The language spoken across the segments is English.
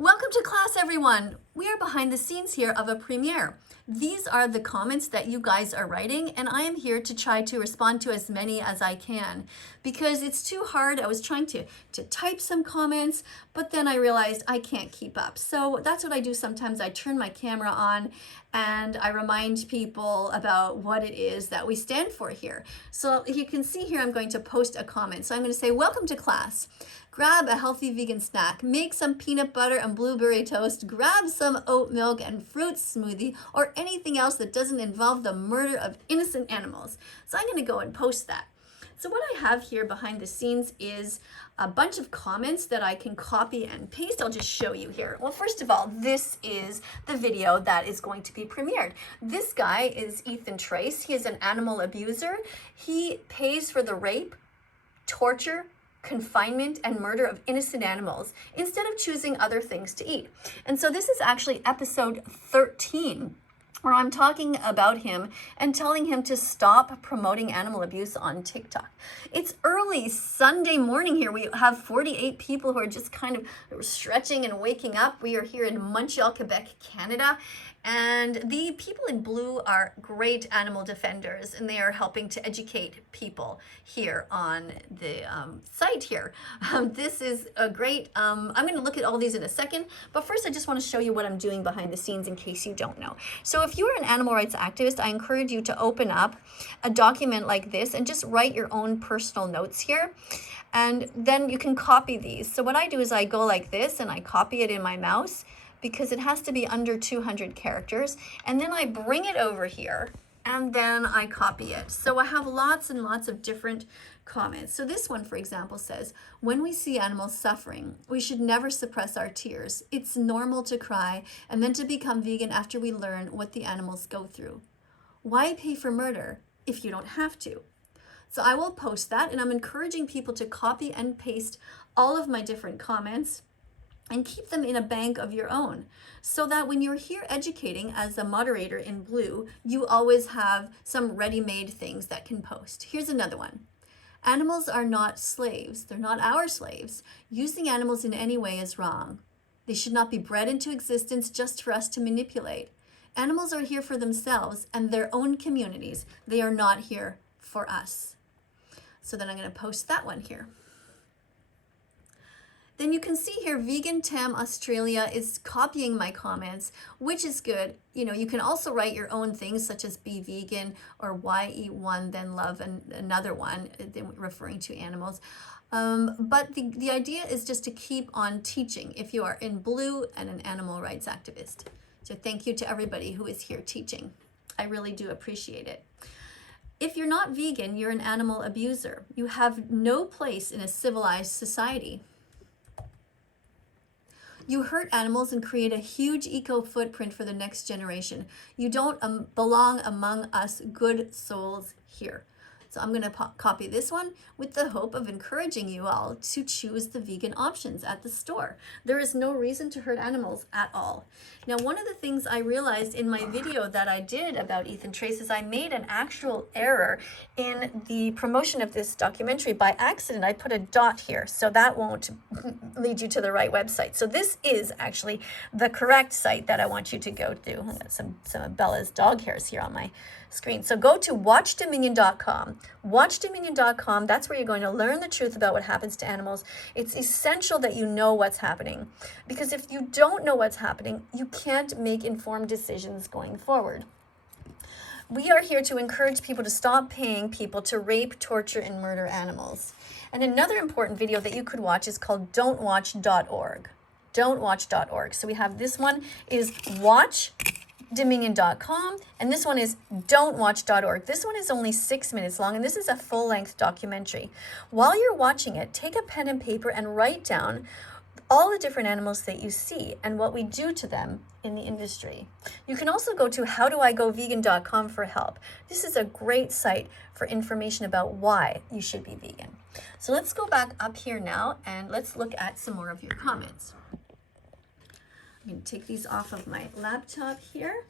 Welcome to class, everyone. We are behind the scenes here of a premiere. These are the comments that you guys are writing, and I am here to try to respond to as many as I can because it's too hard. I was trying to type some comments, but then I realized I can't keep up. So that's what I do sometimes. I turn my camera on and I remind people about what it is that we stand for here. So you can see here, I'm going to post a comment. So I'm going to say, welcome to class. Grab a healthy vegan snack, make some peanut butter and blueberry toast, grab some oat milk and fruit smoothie, or anything else that doesn't involve the murder of innocent animals. So I'm going to go and post that. So what I have here behind the scenes is a bunch of comments that I can copy and paste. I'll just show you here. Well, first of all, this is the video that is going to be premiered. This guy is Ethan Trace. He is an animal abuser. He pays for the rape, torture, confinement, and murder of innocent animals instead of choosing other things to eat. And so this is actually episode 13, where I'm talking about him and telling him to stop promoting animal abuse on TikTok. It's early Sunday morning here. We have 48 people who are just kind of stretching and waking up. We are here in Montreal, Quebec, Canada. And the people in blue are great animal defenders, and they are helping to educate people here on the site here. This is a great, I'm going to look at all these in a second, but first I just want to show you what I'm doing behind the scenes in case you don't know. So if you are an animal rights activist, I encourage you to open up a document like this and just write your own personal notes here. And then you can copy these. So what I do is I go like this and I copy it in my mouse, because it has to be under 200 characters. And then I bring it over here and then I copy it. So I have lots and lots of different comments. So this one, for example, says, when we see animals suffering, we should never suppress our tears. It's normal to cry and then to become vegan after we learn what the animals go through. Why pay for murder if you don't have to? So I will post that, and I'm encouraging people to copy and paste all of my different comments and keep them in a bank of your own, so that when you're here educating as a moderator in blue, you always have some ready-made things that can post. Here's another one. Animals are not slaves. They're not our slaves. Using animals in any way is wrong. They should not be bred into existence just for us to manipulate. Animals are here for themselves and their own communities. They are not here for us. So then I'm going to post that one here. Then you can see here, Vegan Tam Australia is copying my comments, which is good. You know, you can also write your own things such as be vegan or why eat one, then love another one, referring to animals. But the idea is just to keep on teaching if you are in blue and an animal rights activist. So thank you to everybody who is here teaching. I really do appreciate it. If you're not vegan, you're an animal abuser. You have no place in a civilized society. You hurt animals and create a huge eco footprint for the next generation. You don't belong among us good souls here. So I'm going to copy this one with the hope of encouraging you all to choose the vegan options at the store. There is no reason to hurt animals at all. Now, one of the things I realized in my video that I did about Ethan Trace is I made an actual error in the promotion of this documentary. By accident, I put a dot here, so that won't lead you to the right website. So this is actually the correct site that I want you to go to. I've got some of Bella's dog hairs here on my screen. So go to watchdominion.com. Watchdominion.com, that's where you're going to learn the truth about what happens to animals. It's essential that you know what's happening, because if you don't know what's happening, you can't make informed decisions going forward. We are here to encourage people to stop paying people to rape, torture, and murder animals. And another important video that you could watch is called don'twatch.org. Don'twatch.org. So we have this one is watchdominion.com, and this one is don'twatch.org. This one is only 6 minutes long, and this is a full-length documentary. While you're watching it, take a pen and paper and write down all the different animals that you see and what we do to them in the industry. You can also go to howdoigovegan.com for help. This is a great site for information about why you should be vegan. So let's go back up here now and let's look at some more of your comments. I'm going to take these off of my laptop here.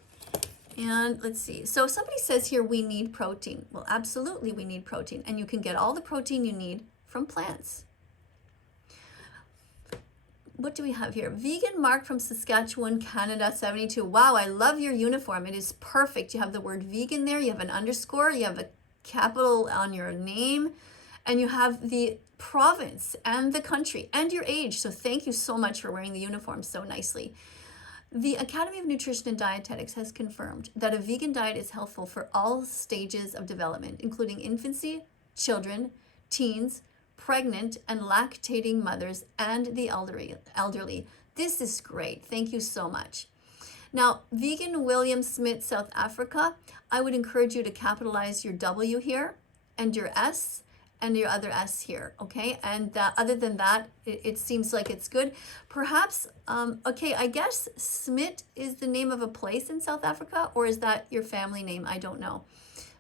And let's see. So somebody says here, we need protein. Well, absolutely we need protein. And you can get all the protein you need from plants. what do we have here? Vegan Mark from Saskatchewan, Canada, 72. Wow, I love your uniform. It is perfect. You have the word vegan there. You have an underscore. You have a capital on your name. And you have the province and the country and your age. So thank you so much for wearing the uniform so nicely. The Academy of Nutrition and Dietetics has confirmed that a vegan diet is healthful for all stages of development, including infancy, children, teens, pregnant and lactating mothers, and the elderly. This is great. Thank you so much. Now, Vegan William Smith, South Africa, I would encourage you to capitalize your W here and your S and your other S here, okay? And other than that, it seems like it's good. Perhaps, okay, I guess Smith is the name of a place in South Africa, or is that your family name? I don't know.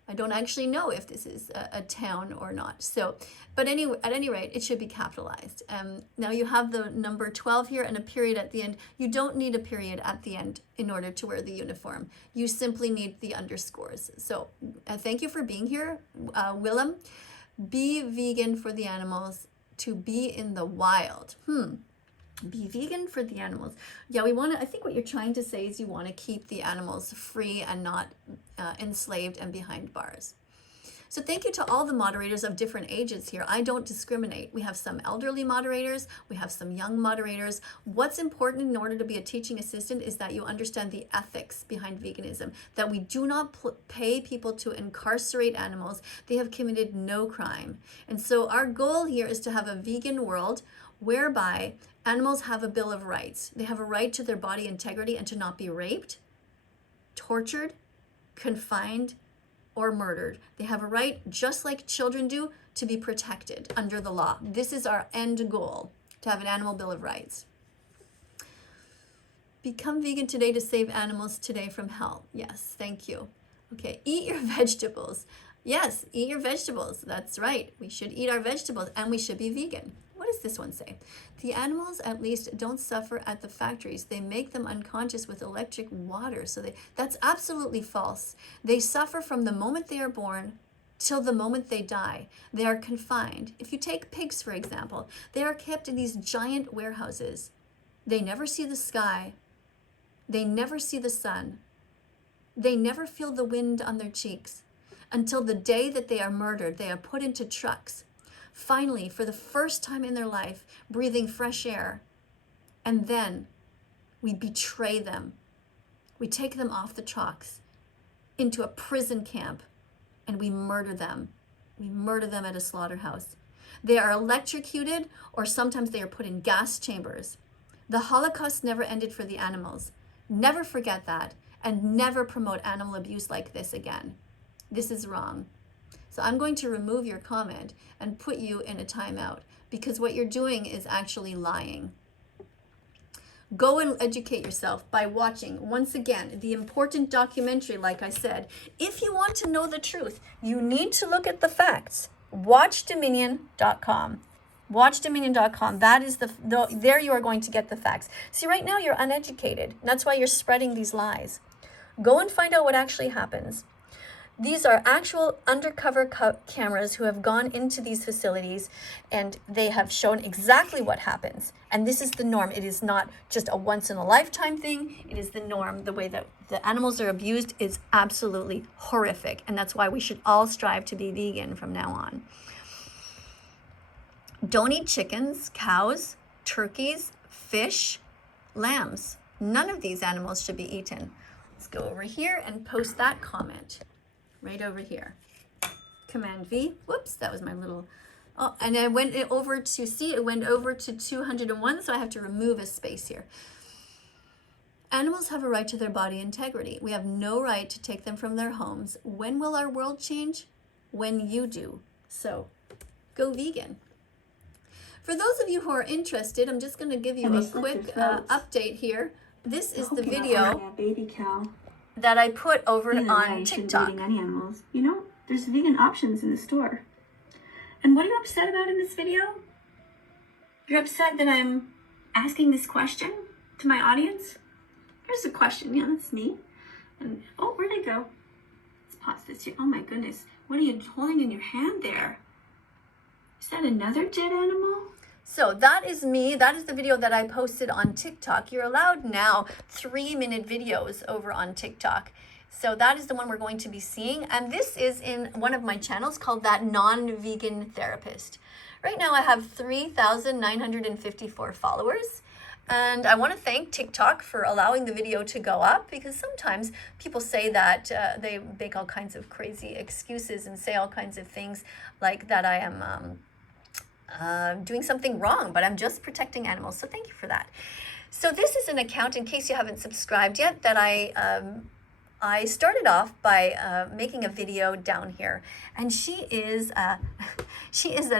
I don't actually know if this is a town or not. So, but anyway, at any rate, it should be capitalized. Now you have the number 12 here and a period at the end. You don't need a period at the end in order to wear the uniform. You simply need the underscores. So thank you for being here, Willem. Be vegan for the animals to be in the wild. Be vegan for the animals. Yeah, we want to, I think what you're trying to say is you want to keep the animals free and not enslaved and behind bars. So thank you to all the moderators of different ages here. I don't discriminate. We have some elderly moderators. We have some young moderators. What's important in order to be a teaching assistant is that you understand the ethics behind veganism, that we do not pay people to incarcerate animals. They have committed no crime. And so our goal here is to have a vegan world whereby animals have a Bill of Rights. They have a right to their body integrity and to not be raped, tortured, confined, or murdered. They have a right, just like children do, to be protected under the law. This is our end goal, to have an animal Bill of Rights. Become vegan today to save animals today from hell. Yes, thank you. Okay, eat your vegetables. Yes, eat your vegetables. That's right. We should eat our vegetables and we should be vegan. What does this one say? The animals at least don't suffer at the factories. They make them unconscious with electric water. So that's absolutely false. They suffer from the moment they are born till the moment they die. They are confined. If you take pigs, for example, they are kept in these giant warehouses. They never see the sky. They never see the sun. They never feel the wind on their cheeks. Until the day that they are murdered, they are put into trucks. Finally, for the first time in their life, breathing fresh air. And then we betray them. We take them off the trucks into a prison camp and we murder them. We murder them at a slaughterhouse. They are electrocuted, or sometimes they are put in gas chambers. The Holocaust never ended for the animals. Never forget that, and never promote animal abuse like this again. This is wrong. So I'm going to remove your comment and put you in a timeout, because what you're doing is actually lying. Go and educate yourself by watching, once again, the important documentary, like I said. If you want to know the truth, you need to look at the facts. WatchDominion.com. WatchDominion.com. That is there you are going to get the facts. See, right now you're uneducated. That's why you're spreading these lies. Go and find out what actually happens. These are actual undercover cameras who have gone into these facilities, and they have shown exactly what happens. And this is the norm. It is not just a once-in-a-lifetime thing. It is the norm. The way that the animals are abused is absolutely horrific. And that's why we should all strive to be vegan from now on. Don't eat chickens, cows, turkeys, fish, lambs. None of these animals should be eaten. Let's go over here and post that comment. Right over here. Command V. Whoops, that was my little... Oh, and I went over to... See, it went over to 201, so I have to remove a space here. Animals have a right to their body integrity. We have no right to take them from their homes. When will our world change? When you do. So, go vegan. For those of you who are interested, I'm just going to give you a quick update here. This is the video that I put over on TikTok. Eating any animals. You know, there's vegan options in the store. And what are you upset about in this video? You're upset that I'm asking this question to my audience? Here's a question. Yeah, that's me. And oh, where'd I go? Let's pause this here. Oh my goodness. What are you holding in your hand there? Is that another dead animal? So that is me. That is the video that I posted on TikTok. You're allowed now 3-minute videos over on TikTok. So that is the one we're going to be seeing. And this is in one of my channels called That Non-Vegan Therapist. Right now I have 3,954 followers. And I want to thank TikTok for allowing the video to go up, because sometimes people say that they make all kinds of crazy excuses and say all kinds of things like that I am doing something wrong, but I'm just protecting animals. So thank you for that. So this is an account, in case you haven't subscribed yet, that I started off by making a video down here, and she is a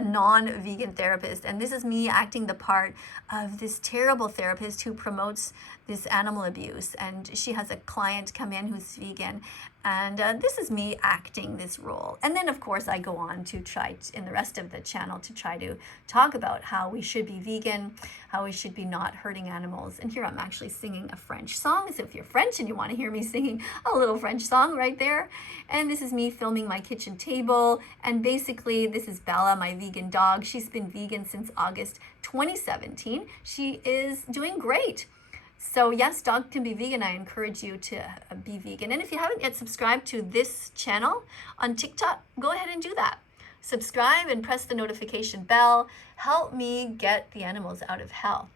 non-vegan therapist, and this is me acting the part of this terrible therapist who promotes this animal abuse, and she has a client come in who's vegan, and this is me acting this role. And then of course I go on to try in the rest of the channel to try to talk about how we should be vegan, how we should be not hurting animals. And here I'm actually singing a French song, so if you're French and you want to hear me singing a little French song right there. And this is me filming my kitchen table, and basically this is Bella, my vegan dog. She's been vegan since August 2017. She is doing great. So yes, dog can be vegan. I encourage you to be vegan. And if you haven't yet subscribed to this channel on TikTok, go ahead and do that. Subscribe and press the notification bell. Help me get the animals out of hell.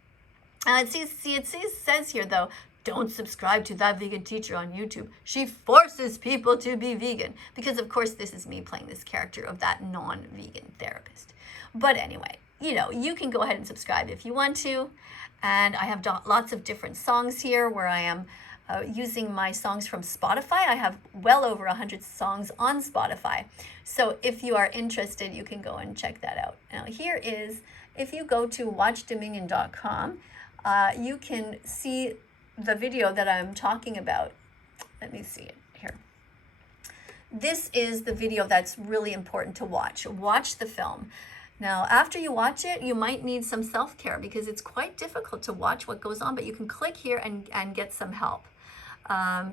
And it says here though, don't subscribe to That Vegan Teacher on YouTube. She forces people to be vegan. Because of course this is me playing this character of that non-vegan therapist. But anyway, you can go ahead and subscribe if you want to. And I have lots of different songs here where I am using my songs from Spotify. I have well over 100 songs on Spotify. So if you are interested, you can go and check that out. Now here is, if you go to watchdominion.com, you can see the video that I'm talking about. Let me see it here. This is the video that's really important to watch. Watch the film. Now, after you watch it, you might need some self-care because it's quite difficult to watch what goes on, but you can click here and get some help.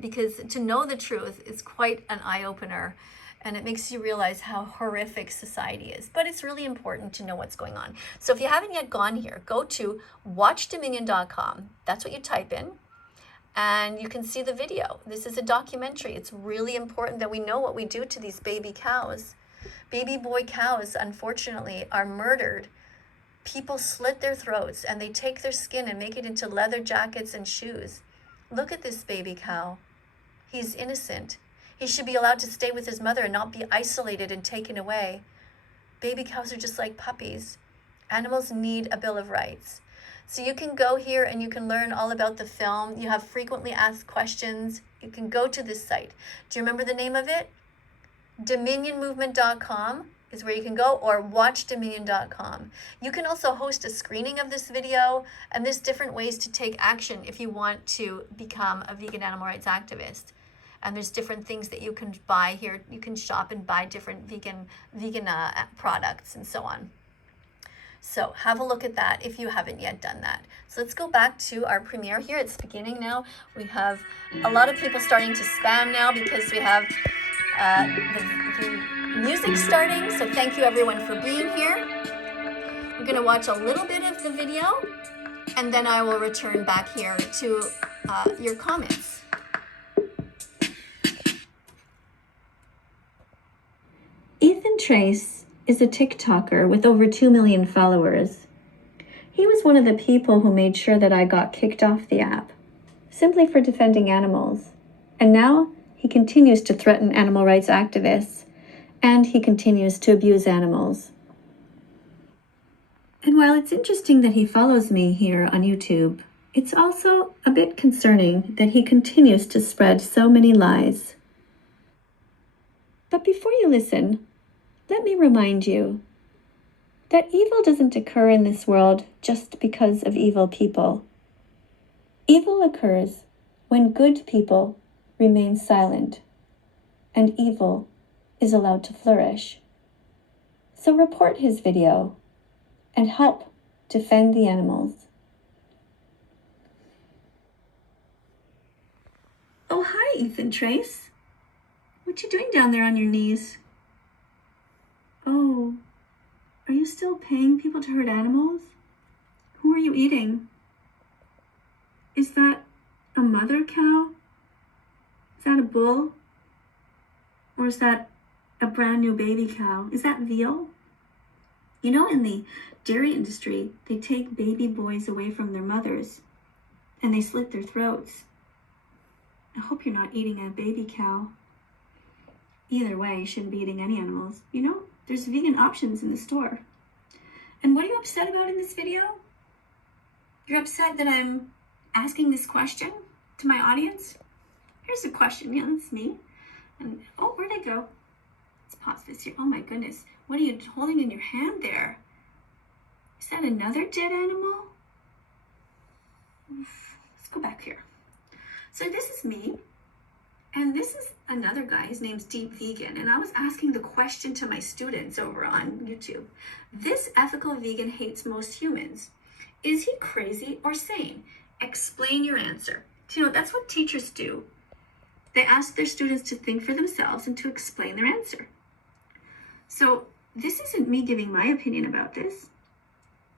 Because to know the truth is quite an eye-opener, and it makes you realize how horrific society is. But it's really important to know what's going on. So if you haven't yet gone here, go to watchdominion.com. That's what you type in, and you can see the video. This is a documentary. It's really important that we know what we do to these baby cows. Baby boy cows, unfortunately, are murdered. People slit their throats and they take their skin and make it into leather jackets and shoes. Look at this baby cow. He's innocent. He should be allowed to stay with his mother and not be isolated and taken away. Baby cows are just like puppies. Animals need a Bill of Rights. So you can go here and you can learn all about the film. You have frequently asked questions. You can go to this site. Do you remember the name of it? Dominionmovement.com is where you can go, or watchdominion.com. You can also host a screening of this video, and there's different ways to take action if you want to become a vegan animal rights activist. And there's different things that you can buy here. You can shop and buy different vegan products and so on. So have a look at that if you haven't yet done that. So let's go back to our premiere here. It's beginning now. We have a lot of people starting to spam now because we have the music starting. So thank you everyone for being here. We're going to watch a little bit of the video, and then I will return back here to your comments. Ethan Trace is a TikToker with over 2 million followers. He was one of the people who made sure that I got kicked off the app, simply for defending animals. And now he continues to threaten animal rights activists, and he continues to abuse animals. And while it's interesting that he follows me here on YouTube, it's also a bit concerning that he continues to spread so many lies. But before you listen, let me remind you that evil doesn't occur in this world just because of evil people. Evil occurs when good people remain silent, and evil is allowed to flourish. So report his video and help defend the animals. Oh, hi, Ethan Trace. What you doing down there on your knees? Oh, are you still paying people to hurt animals? Who are you eating? Is that a mother cow? Is that a bull? Or is that a brand new baby cow? Is that veal? You know, in the dairy industry, they take baby boys away from their mothers and they slit their throats. I hope you're not eating a baby cow. Either way, you shouldn't be eating any animals. You know, there's vegan options in the store. And what are you upset about in this video? You're upset that I'm asking this question to my audience? Here's a question. Yeah, that's me. And oh, where'd I go? Let's pause this here. Oh my goodness. What are you holding in your hand there? Is that another dead animal? Let's go back here. So this is me. And this is another guy. His name's Deep Vegan. And I was asking the question to my students over on YouTube. This ethical vegan hates most humans. Is he crazy or sane? Explain your answer. So, you know, that's what teachers do. They ask their students to think for themselves and to explain their answer. So this isn't me giving my opinion about this.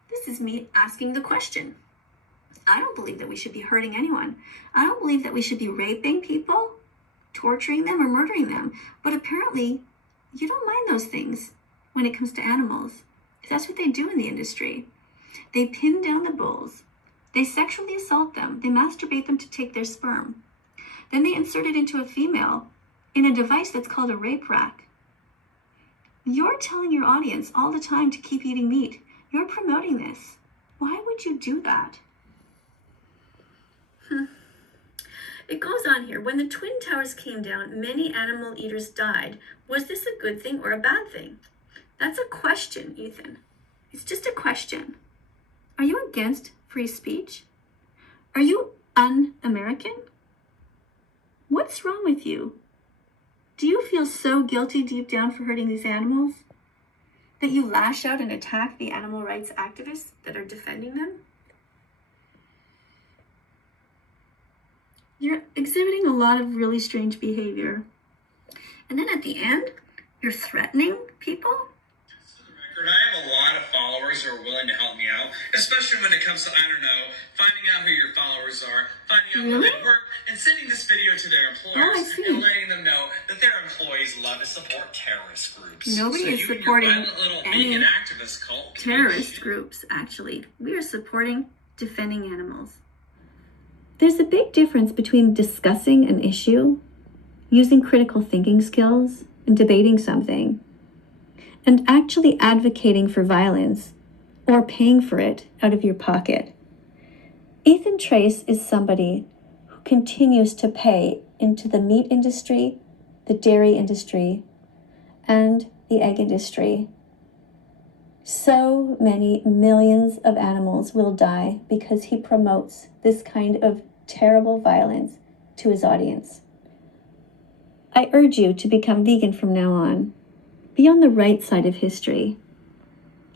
This is me asking the question. I don't believe that we should be hurting anyone. I don't believe that we should be raping people, torturing them, or murdering them. But apparently, you don't mind those things when it comes to animals. That's what they do in the industry. They pin down the bulls. They sexually assault them. They masturbate them to take their sperm. Then they insert it into a female in a device that's called a rape rack. You're telling your audience all the time to keep eating meat. You're promoting this. Why would you do that? It goes on here. When the Twin Towers came down, many animal eaters died. Was this a good thing or a bad thing? That's a question, Ethan. It's just a question. Are you against free speech? Are you un-American? What's wrong with you? Do you feel so guilty deep down for hurting these animals that you lash out and attack the animal rights activists that are defending them? You're exhibiting a lot of really strange behavior. And then at the end, you're threatening people? I have a lot of followers who are willing to help me out, especially when it comes to, I don't know, finding out who your followers are, finding out where they work, and sending this video to their employers and letting them know that their employees love to support terrorist groups. Nobody is supporting any vegan activist cult terrorist groups, actually. We are supporting defending animals. There's a big difference between discussing an issue, using critical thinking skills, and debating something, and actually advocating for violence or paying for it out of your pocket. Ethan Trace is somebody who continues to pay into the meat industry, the dairy industry, and the egg industry. So many millions of animals will die because he promotes this kind of terrible violence to his audience. I urge you to become vegan from now on. Be on the right side of history.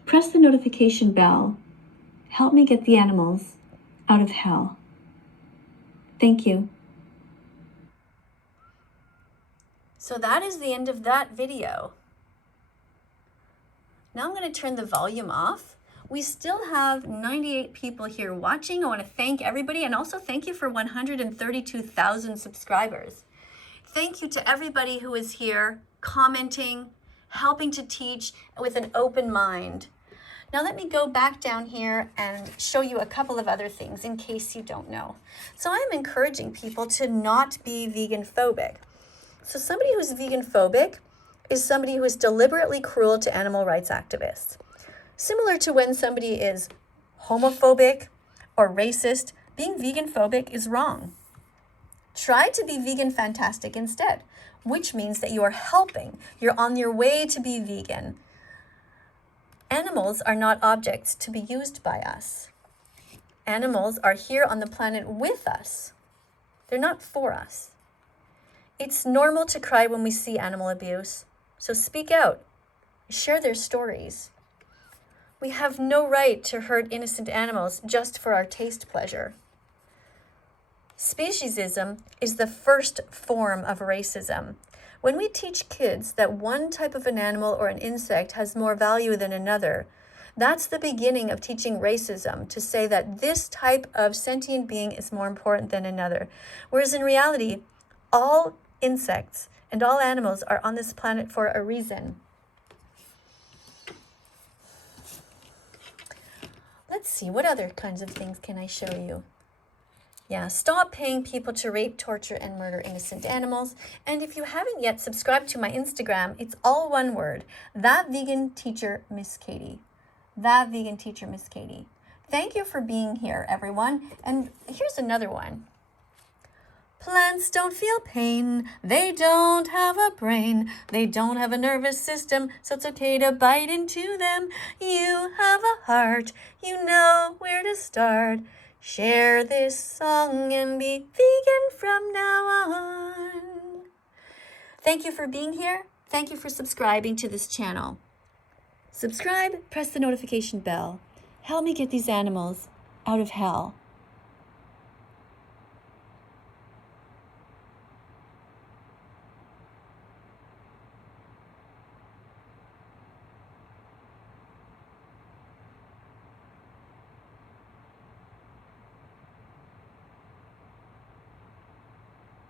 Press the notification bell. Help me get the animals out of hell. Thank you. So that is the end of that video. Now I'm going to turn the volume off. We still have 98 people here watching. I want to thank everybody, and also thank you for 132,000 subscribers. Thank you to everybody who is here commenting, helping to teach with an open mind. Now let me go back down here and show you a couple of other things in case you don't know. So I'm encouraging people to not be vegan phobic. So somebody who's vegan phobic is somebody who is deliberately cruel to animal rights activists. Similar to when somebody is homophobic or racist, being vegan phobic is wrong. Try to be vegan fantastic instead, which means that you are helping. You're on your way to be vegan. Animals are not objects to be used by us. Animals are here on the planet with us. They're not for us. It's normal to cry when we see animal abuse, so speak out. Share their stories. We have no right to hurt innocent animals just for our taste pleasure. Speciesism is the first form of racism. When we teach kids that one type of an animal or an insect has more value than another, That's the beginning of teaching racism, to say that this type of sentient being is more important than another. Whereas in reality, all insects and all animals are on this planet for a reason. Let's see, what other kinds of things can I show you? Yeah, stop paying people to rape, torture, and murder innocent animals. And if you haven't yet subscribed to my Instagram, it's all one word, thatveganteacher Miss KADIE. Thatveganteacher Miss KADIE. Thank you for being here, everyone. And here's another one. Plants don't feel pain, they don't have a brain, they don't have a nervous system, so it's okay to bite into them. You have a heart, you know where to start. Share this song and be vegan from now on. Thank you for being here. Thank you for subscribing to this channel. Subscribe, press the notification bell. Help me get these animals out of hell.